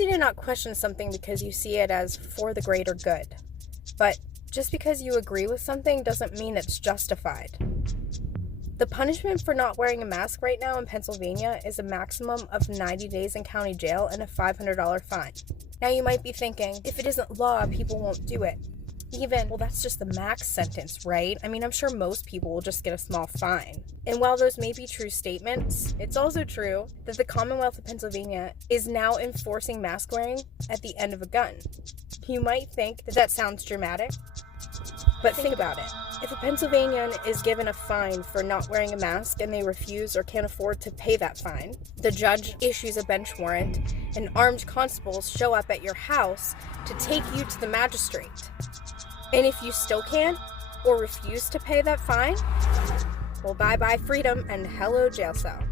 easy to not question something because you see it as for the greater good. But just because you agree with something doesn't mean it's justified. The punishment for not wearing a mask right now in Pennsylvania is a maximum of 90 days in county jail and a $500 fine. Now you might be thinking, if it isn't law, people won't do it. Well, that's just the max sentence, right? I mean, I'm sure most people will just get a small fine. And while those may be true statements, it's also true that the Commonwealth of Pennsylvania is now enforcing mask wearing at the end of a gun. You might think that that sounds dramatic, but think about it. If a Pennsylvanian is given a fine for not wearing a mask and they refuse or can't afford to pay that fine, the judge issues a bench warrant and armed constables show up at your house to take you to the magistrate. And if you still can't or refuse to pay that fine, well, bye-bye freedom and hello jail cell.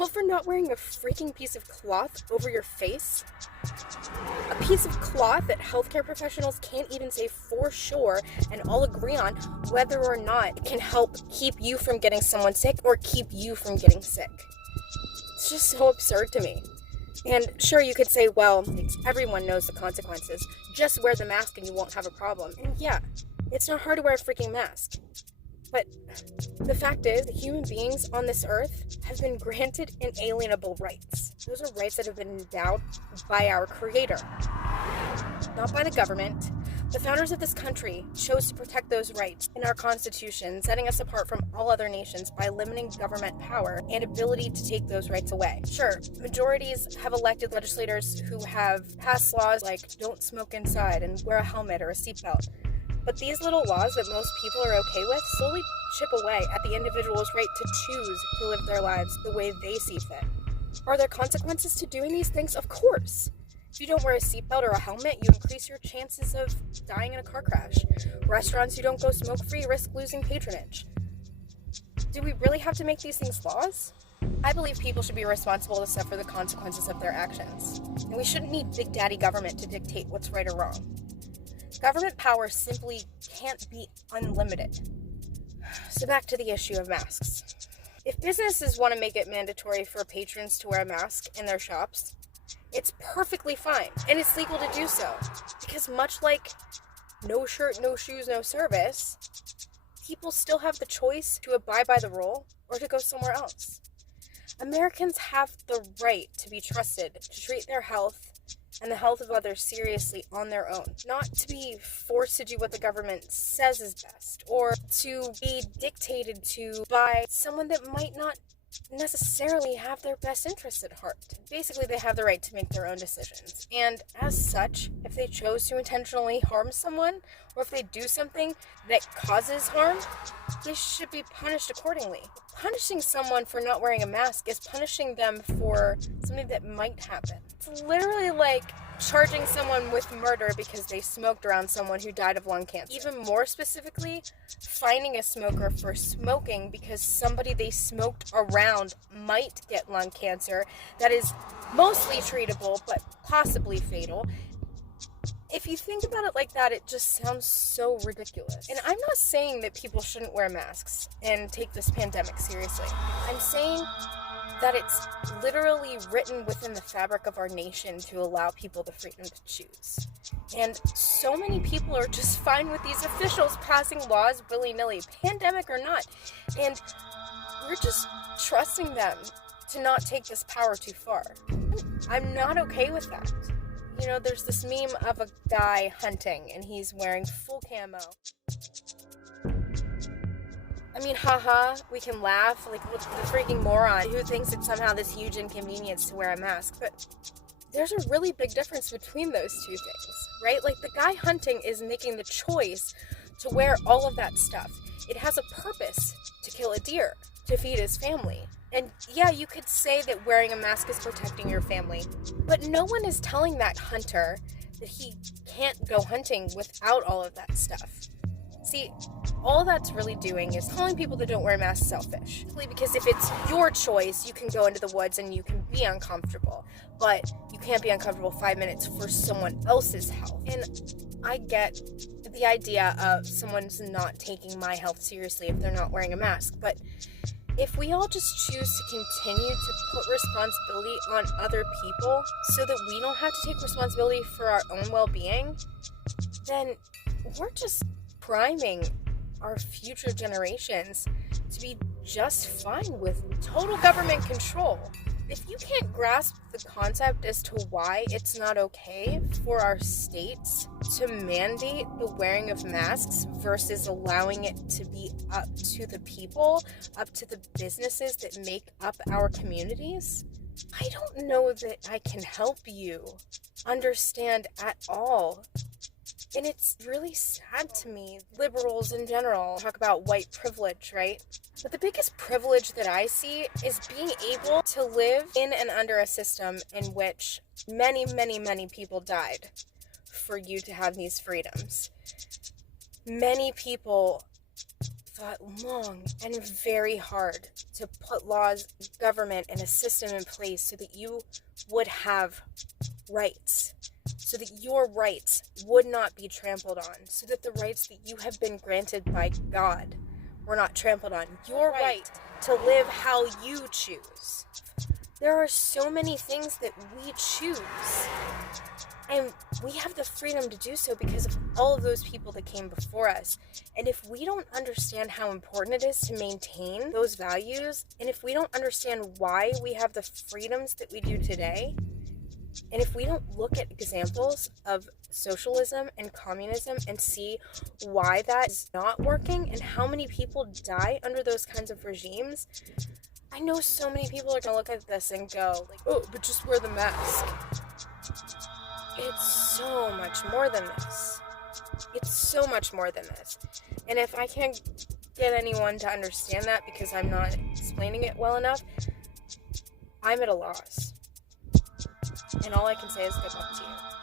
All for not wearing a freaking piece of cloth over your face? A piece of cloth that healthcare professionals can't even say for sure and all agree on whether or not it can help keep you from getting someone sick or keep you from getting sick. It's just so absurd to me. And sure, you could say, well, everyone knows the consequences. Just wear the mask and you won't have a problem. And yeah, it's not hard to wear a freaking mask. But the fact is that human beings on this earth have been granted inalienable rights. Those are rights that have been endowed by our Creator, not by the government. The founders of this country chose to protect those rights in our Constitution, setting us apart from all other nations by limiting government power and ability to take those rights away. Sure, majorities have elected legislators who have passed laws like don't smoke inside and wear a helmet or a seatbelt. But these little laws that most people are okay with slowly chip away at the individual's right to choose to live their lives the way they see fit. Are there consequences to doing these things? Of course. If you don't wear a seatbelt or a helmet, you increase your chances of dying in a car crash. Restaurants you don't go smoke-free risk losing patronage. Do we really have to make these things laws? I believe people should be responsible to suffer the consequences of their actions. And we shouldn't need Big Daddy government to dictate what's right or wrong. Government power simply can't be unlimited. So back to the issue of masks. If businesses want to make it mandatory for patrons to wear a mask in their shops, it's perfectly fine, and it's legal to do so. Because much like no shirt, no shoes, no service, people still have the choice to abide by the rule or to go somewhere else. Americans have the right to be trusted to treat their health and the health of others seriously on their own, not to be forced to do what the government says is best, or to be dictated to by someone that might not necessarily have their best interests at heart. Basically, they have the right to make their own decisions, and as such, if they chose to intentionally harm someone, or if they do something that causes harm, they should be punished accordingly. Punishing someone for not wearing a mask is punishing them for something that might happen. It's literally like charging someone with murder because they smoked around someone who died of lung cancer. Even more specifically, fining a smoker for smoking because somebody they smoked around might get lung cancer that is mostly treatable but possibly fatal. If you think about it like that, it just sounds so ridiculous. And I'm not saying that people shouldn't wear masks and take this pandemic seriously. I'm saying that it's literally written within the fabric of our nation to allow people the freedom to choose. And so many people are just fine with these officials passing laws willy-nilly, pandemic or not. And we're just trusting them to not take this power too far. I'm not okay with that. You know, there's this meme of a guy hunting and he's wearing full camo. I mean, haha, we can laugh, like, with the freaking moron who thinks it's somehow this huge inconvenience to wear a mask, but there's a really big difference between those two things, right? Like, the guy hunting is making the choice to wear all of that stuff. It has a purpose to kill a deer, to feed his family. And yeah, you could say that wearing a mask is protecting your family, but no one is telling that hunter that he can't go hunting without all of that stuff. See, all that's really doing is calling people that don't wear masks selfish. Because if it's your choice, you can go into the woods and you can be uncomfortable, but you can't be uncomfortable 5 minutes for someone else's health. And I get the idea of someone's not taking my health seriously if they're not wearing a mask, but If we all just choose to continue to put responsibility on other people so that we don't have to take responsibility for our own well-being, then we're just priming our future generations to be just fine with total government control. If you can't grasp the concept as to why it's not okay for our states to mandate the wearing of masks versus allowing it to be up to the people, up to the businesses that make up our communities, I don't know that I can help you understand at all. And it's really sad to me. Liberals in general talk about white privilege, right? But the biggest privilege that I see is being able to live in and under a system in which many, many, many people died for you to have these freedoms. Many people fought long and very hard to put laws, government, and a system in place so that you would have rights, so that your rights would not be trampled on, so that the rights that you have been granted by God were not trampled on. Your right to live how you choose. There are so many things that we choose, and we have the freedom to do so because of all of those people that came before us. And if we don't understand how important it is to maintain those values, and if we don't understand why we have the freedoms that we do today, and if we don't look at examples of socialism and communism and see why that is not working and how many people die under those kinds of regimes, I know so many people are going to look at this and go, like, oh, but just wear the mask. It's so much more than this. It's so much more than this. And if I can't get anyone to understand that because I'm not explaining it well enough, I'm at a loss. And all I can say is good luck to you.